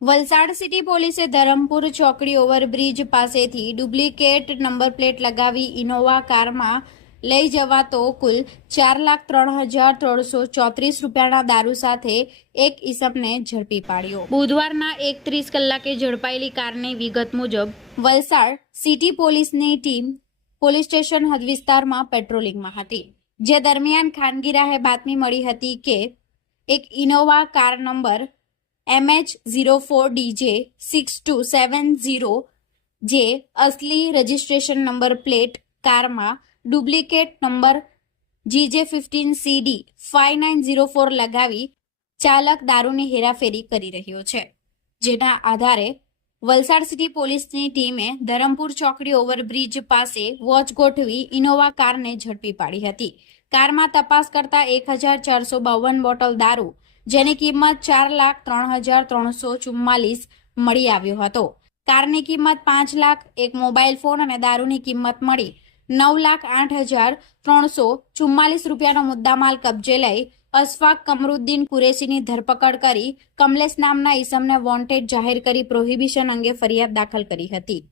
Valsad city પોલીસે ધરમપુર ચોકડી overbridge પાસેથી ડુપ્લિકેટ નંબર પ્લેટ લગાવી ઇનોવા કારમાં લઈ જવાતો કુલ 4,03,334 રૂપિયાના દારૂ સાથે એક ઈસમને ઝડપી પાડ્યો। બુધવારના 1:30 કલાકે ઝડપાયેલી કારની વિગત મુજબ વલસાડ સિટી પોલીસની ટીમ પોલીસ સ્ટેશન હદ વિસ્તારમાં પેટ્રોલિંગમાં હતી, જે દરમિયાન ખાનગી રાહે બાતમી મળી હતી કે એક ઇનોવા કાર નંબર MH04DJ6270 જે અસલી રજિસ્ટ્રેશન નંબર પ્લેટ કારમાં ડુપ્લિકેટ નંબર GJ15CD5904 લગાવી ચાલક દારૂની હેરાફેરી કરી રહ્યો છે, જેના આધારે વલસાડ સિટી પોલીસની ટીમે ધરમપુર ચોકડી ઓવરબ્રિજ પાસે વોચ ગોઠવી ઇનોવા કારને ઝડપી પાડી હતી। કારમાં તપાસ કરતા 1,452 બોટલ દારૂ, જેની કિંમત 4,03,344 મળી આવ્યો હતો। કારની કિંમત 5 લાખ, એક મોબાઈલ ફોન અને દારૂની કિંમત મળી 9,08,344 રૂપિયાનો મુદ્દામાલ કબજે લઈ અશફાક કમરુદ્દીન કુરેશીની ધરપકડ કરી કમલેશ નામના ઈસમને વોન્ટેડ જાહેર કરી પ્રોહિબિશન અંગે ફરિયાદ દાખલ કરી હતી।